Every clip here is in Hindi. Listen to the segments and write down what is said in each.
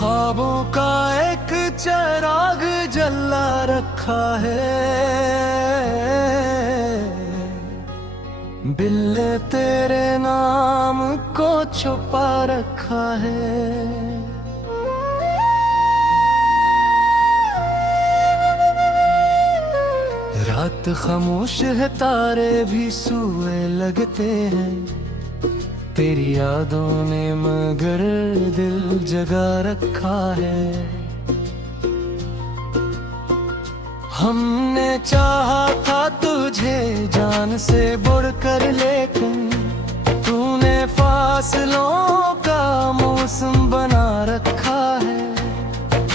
ख्वाबों का एक चिराग जला रखा है, बिल्ले तेरे नाम को छुपा रखा है। रात खामोश है, तारे भी सूए लगते हैं, तेरी यादों ने मगर दिल जगा रखा है। हमने चाहा था तुझे जान से बढ़कर, लेकिन तूने फासलों का मौसम बना रखा है।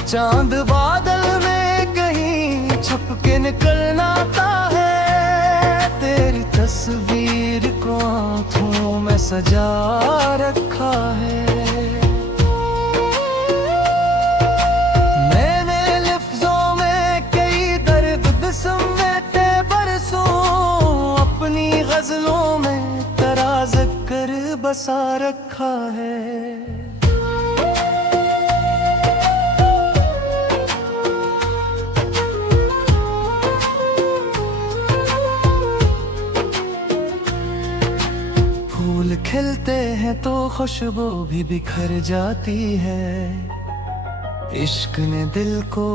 चांद बादल में कहीं छुप के निकलना आता है, तेरी तस्वीर को आँखों में सजा रखा है। मैंने लफ्जों में कई दर्द समेटे बरसों, अपनी गजलों में तराज कर बसा रखा है। फूल खिलते हैं तो खुशबू भी बिखर जाती है, इश्क ने दिल को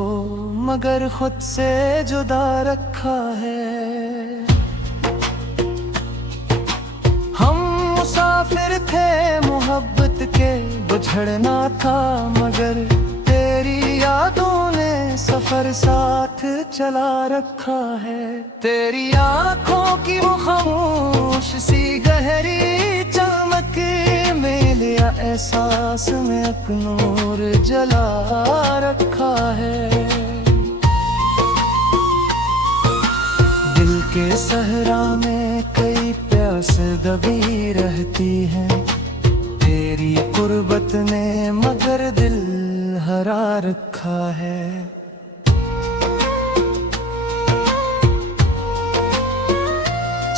मगर खुद से जुदा रखा है। हम मुसाफिर थे मोहब्बत के, बुझड़ना था मगर तेरी यादों ने सफर साथ चला रखा है। तेरी आंखों की वो खामोश सी गहरी चमक में लिया एहसास में एक नूर जला रखा है। दिल के सहरा में कई प्यास दबी रहती है, तेरी कुर्बत ने मगर दिल हरा रखा है।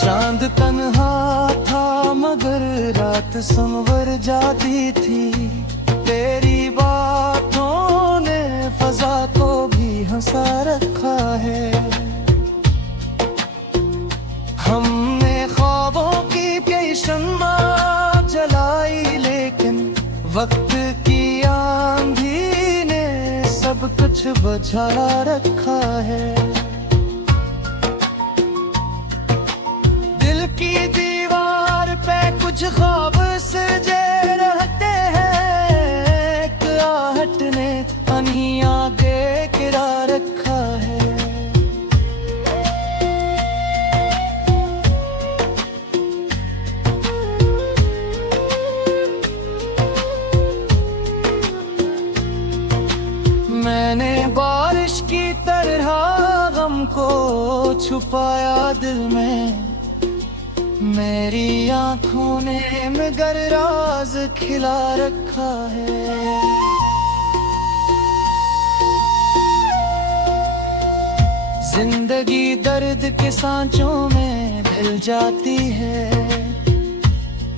चांद तन्हा था मगर रात संवर जाती थी, तेरी बातों ने फजा को भी हंसा रखा है। हमने ख्वाबों की कई शम्मा जलाई, लेकिन वक्त की आंधी ने सब कुछ बुझा रखा है। की दीवार पे कुछ ख्वाब सजे रहते हैं, एक आहट ने अनिया आगे गिरा रखा है। मैंने बारिश की तरह गम को छुपाया दिल में, मेरी आँखों ने मगर राज खिला रखा है। जिंदगी दर्द के सांचों में ढल जाती है,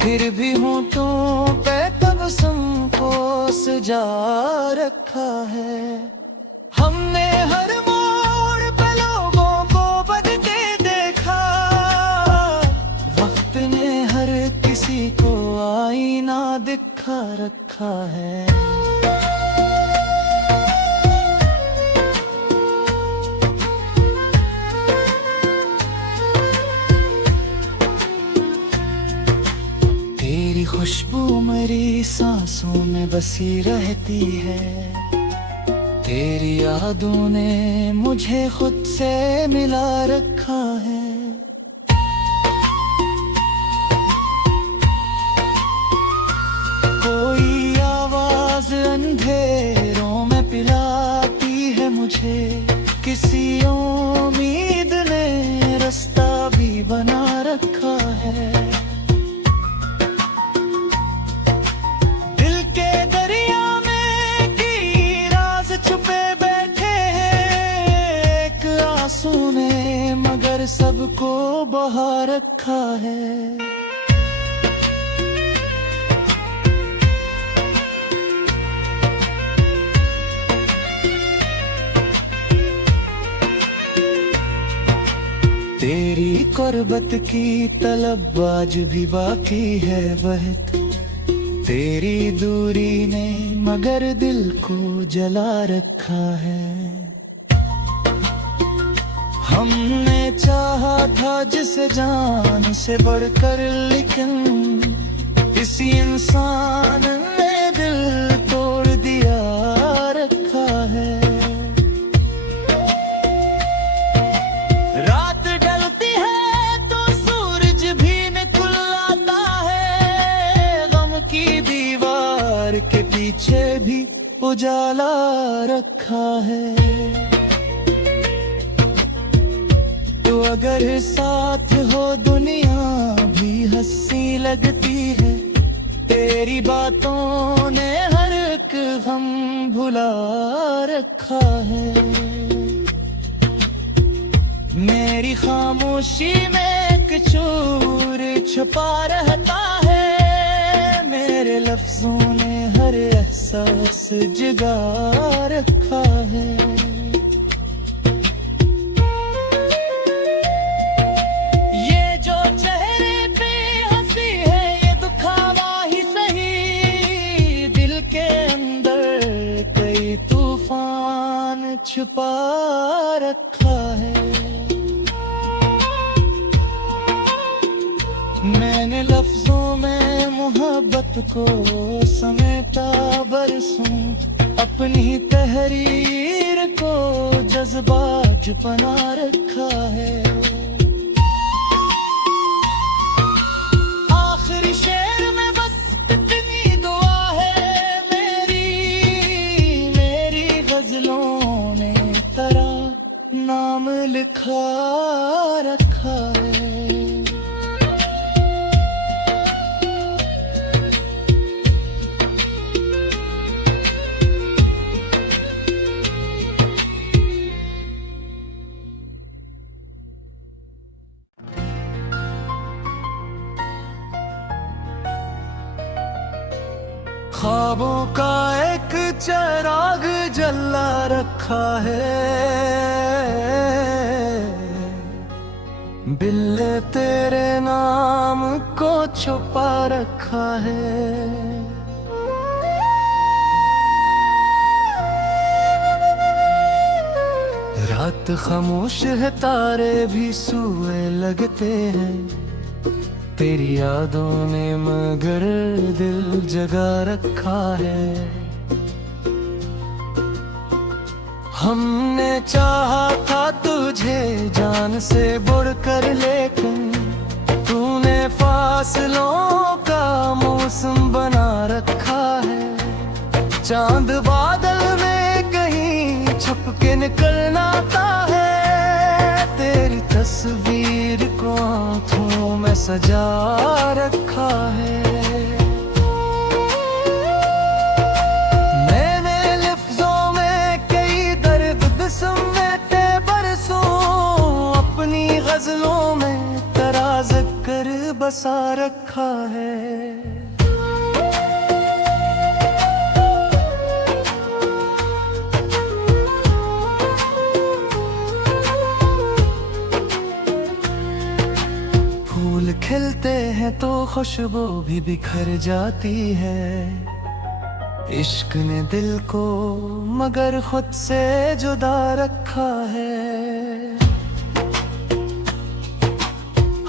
फिर भी होठों पे तबस्सुम को सजा रखा है। हमने हर मोड़ पे लोगों को बदलते देखा, वक्त ने हर किसी को आईना दिखा रखा है। तेरी खुशबू मेरी सांसों में बसी रहती है, तेरी यादों ने मुझे खुद से मिला रखा है। कोई आवाज अंधेरों में पिलाती है मुझे, किसी उम्मीद ने रास्ता भी बना रखा है। दिल के दरिया में की राज छुपे बैठे हैं, एक आंसू ने मगर सब कुर्बत की तलब आज भी बाकी है बहुत। तेरी दूरी ने मगर दिल को जला रखा है। हमने चाहा था जिसे जान से बढ़कर, लेकिन किसी इंसान ने दिल तोड़ दिया रखा है। रात ढलती है तो सूरज भी निकल आता है। गम की दीवार के पीछे भी उजाला रखा है। तो अगर साथ हो दुनिया भी हंसी लगती है। तेरी बातों ने हर एक गम भुला रखा है। मेरी खामोशी में एक चूर छुपा रहता है। मेरे लफ्जों ने हर एहसास जगा रखा है। छुपा रखा है। मैंने लफ्जों में मोहब्बत को समेटा बरसों। अपनी तहरीर को जज्बात बना रखा है। आखिरी शेर में बस इतनी दुआ है मेरी। मेरी गजलों नाम लिखा रखा है। ख्वाबों का एक चिराग जला रखा है। बिल्ले तेरे नाम को छुपा रखा है। रात खामोश है, तारे भी सूए लगते हैं। तेरी यादों ने मगर दिल जगा रखा है। हमने चाहा था तुझे जान से बढ़कर, लेकिन तूने फासलों का मौसम बना रखा है। चांद बादल में कहीं छुप के निकलना आता है। तेरी तस्वीर को आँखों में सजा रखा है। मैंने लफ्जों में कई दर्द समेटे बरसों। अपनी गजलों में तराज कर बसा रखा है। फूल खिलते हैं तो खुशबू भी बिखर जाती है। इश्क ने दिल को मगर खुद से जुदा रखा है।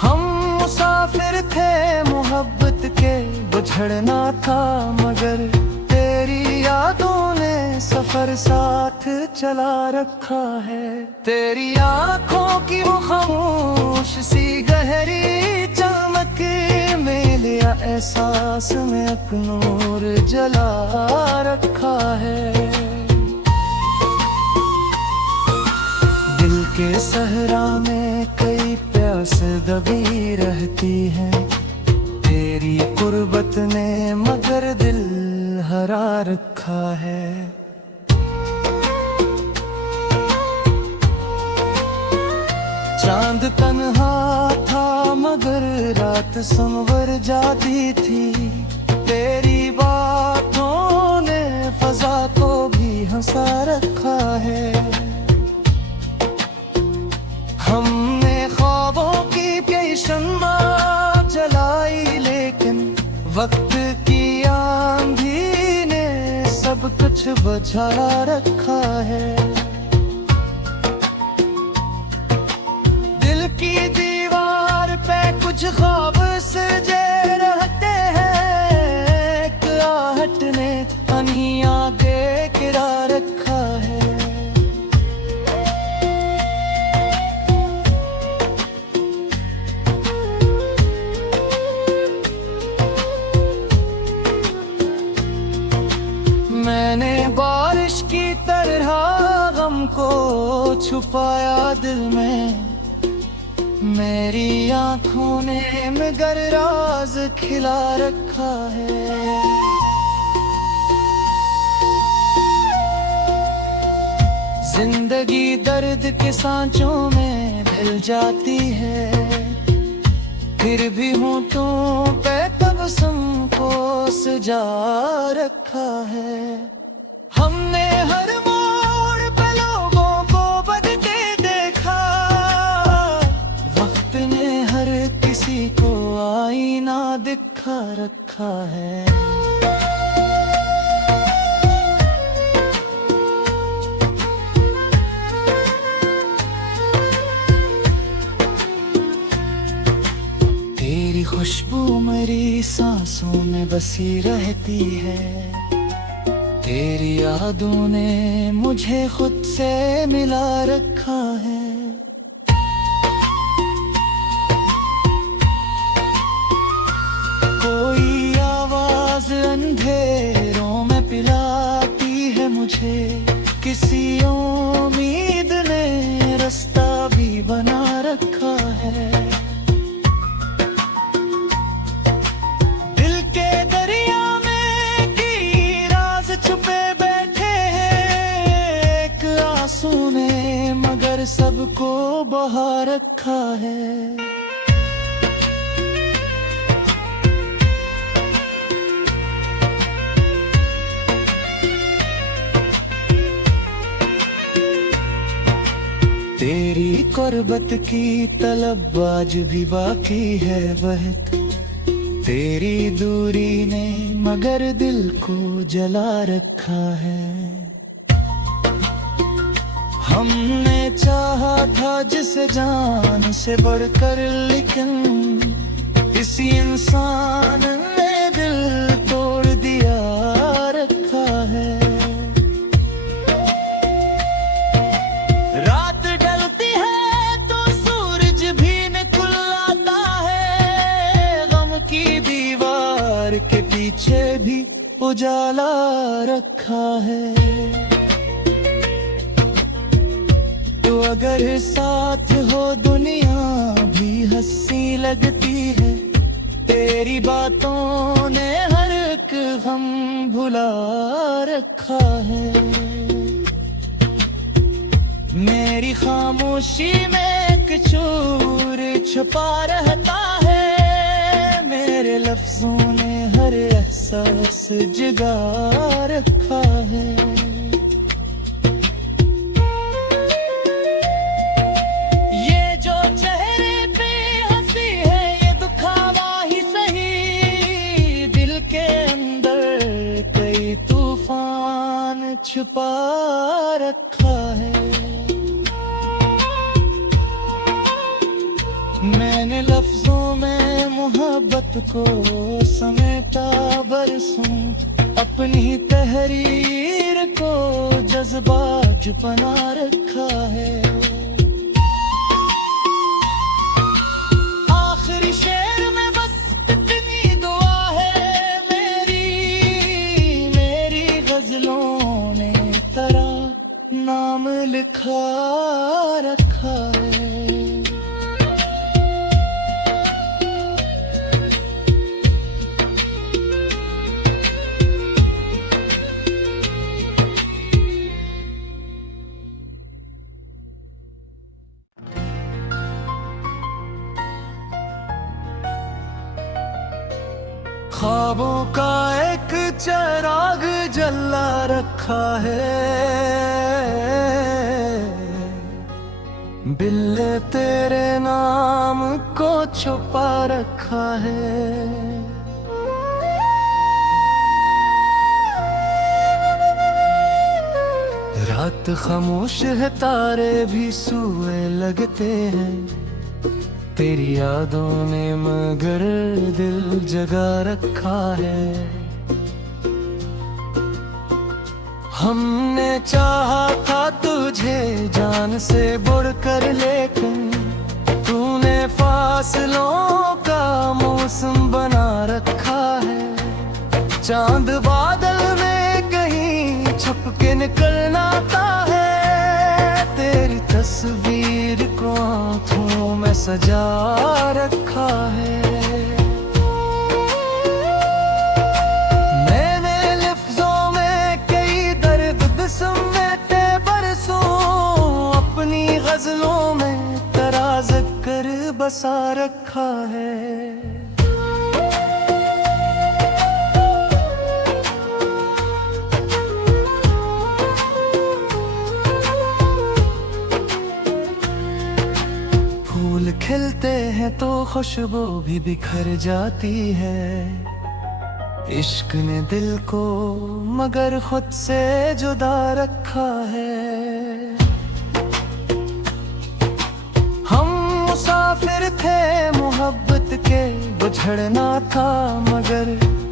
हम मुसाफिर थे मोहब्बत के, बुझड़ना था मगर तेरी यादों ने सफर साथ चला रखा है। तेरी आँखों की वो खामोश सी गहरी चमक में लिया एहसास में एक नूर जला रखा है। दिल के सहरा में कई प्यास दबी रहती है। तेरी कुर्बत ने मगर दिल हरा रखा है। चांद तन्हा था मगर रात संवर जाती थी। तेरी बातों ने फजा को भी हंसा रखा है। हमने ख्वाबों की शम्मा जलाई, लेकिन वक्त की आंधी ने सब कुछ बुझा रखा है। दिल की दीवार पे कुछ ख्वाब सजे रहते हैं, एक आहट ने उन्हीं आगे गिरा रखा है। मैंने बारिश की तरह गम को छुपाया दिल में, मेरी आंखों ने मगर राज खिला रखा है। जिंदगी दर्द के सांचों में ढल जाती है, फिर भी होठों पे तबस्सुम को सजा रखा है। हमने हर मोड़ पे लोगों को बदलते देखा, वक्त ने हर किसी को आईना दिखा रखा है। तेरी खुशबू मेरी सांसों में बसी रहती है, तेरी यादों ने मुझे खुद से मिला रखा है। कोई आवाज अंधेरों में पिलाती है मुझे, किसी उम्मीद ने रास्ता भी बना रखा है। मगर सबको बहा रखा है। तेरी कुर्बत की तलब आज भी बाकी है बहक, तेरी दूरी ने मगर दिल को जला रखा है। हमने चाहा था जिसे जान से बढ़कर, लेकिन किसी इंसान ने दिल तोड़ दिया रखा है। रात ढलती है तो सूरज भी निकल आता है, गम की दीवार के पीछे भी उजाला रखा है। तो अगर साथ हो दुनिया भी हंसी लगती है, तेरी बातों ने हर एक गम भुला रखा है। मेरी खामोशी में एक चूर छुपा रहता है, मेरे लफ्जों ने हर एहसास जगा रखा है। छुपा रखा है। मैंने लफ्जों में मोहब्बत को समेटा बरसों, अपनी तहरीर को जज्बात बना रखा है। आखिरी शेर में बस इतनी दुआ है मेरी गजलों ने तेरा नाम लिखा रखा है। ख्वाबों का एक चिराग जला रखा है, बिल्ले तेरे नाम को छुपा रखा है। रात खामोश है, तारे भी सोए लगते हैं, तेरी यादों ने मगर दिल जगा रखा है। हमने चाहा था तुझे जान से बढ़कर, लेकिन तूने फासलों का मौसम बना रखा है। चांद बादल में कहीं छुप के निकलना आता है, तेरी तस्वीर को आँखों में सजा रखा है। मैंने लफ्जों में कई दर्द समेटे बरसों, अपनी गजलों में तराज कर बसा रखा है। फूल खिलते हैं तो खुशबू भी बिखर जाती है, इश्क ने दिल को मगर खुद से जुदा रखा है। हम मुसाफिर थे मोहब्बत के, बुझड़ना था मगर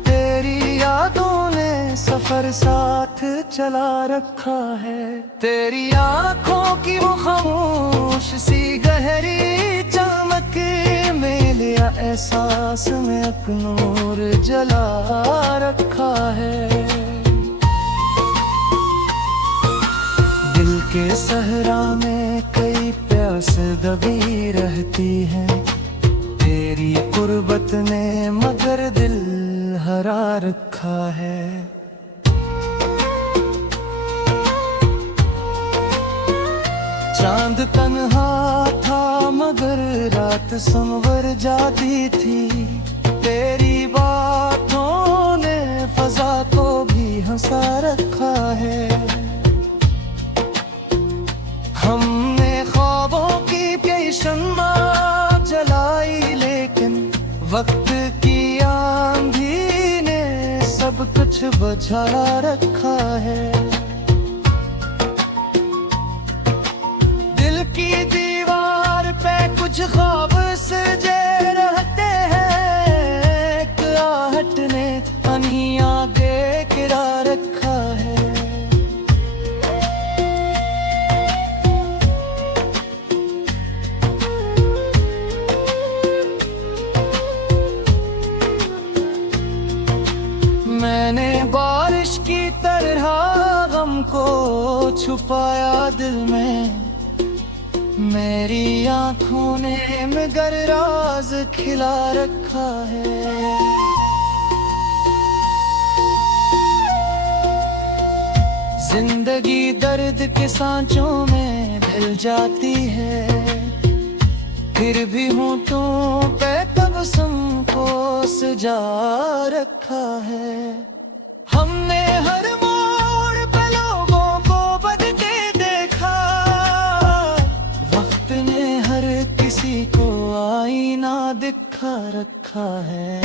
तेरी यादों ने सफर साथ चला रखा है। तेरी आँखों की वो खामोश सी गहरी चमक में लिया एहसास में एक नूर जला रखा है। दिल के सहरा में कई प्यास दबी रहती है, तेरी कुर्बत ने मगर दिल हरा रखा है। चांद तन्हा था मगर रात संवर जाती थी, तेरी बातों ने फजा को भी हंसा रखा है। हमने ख्वाबों की कई शम्मा जलाई, लेकिन वक्त की आंधी ने सब कुछ बुझा रखा है। की दीवार पे कुछ ख्वाब सजे रहते हैं, एक आहट ने कहीं आगे गिरा रखा है। मैंने बारिश की तरह गम को छुपाया दिल में, मेरी आँखों ने मगर राज खिला रखा है। जिंदगी दर्द के सांचों में ढल जाती है, फिर भी होठों पे तबस्सुम को सजा रखा है। हमने हर मोड़ पे लोगों को बदलते देखा, वक्त ने हर किसी को आईना दिखा रखा है।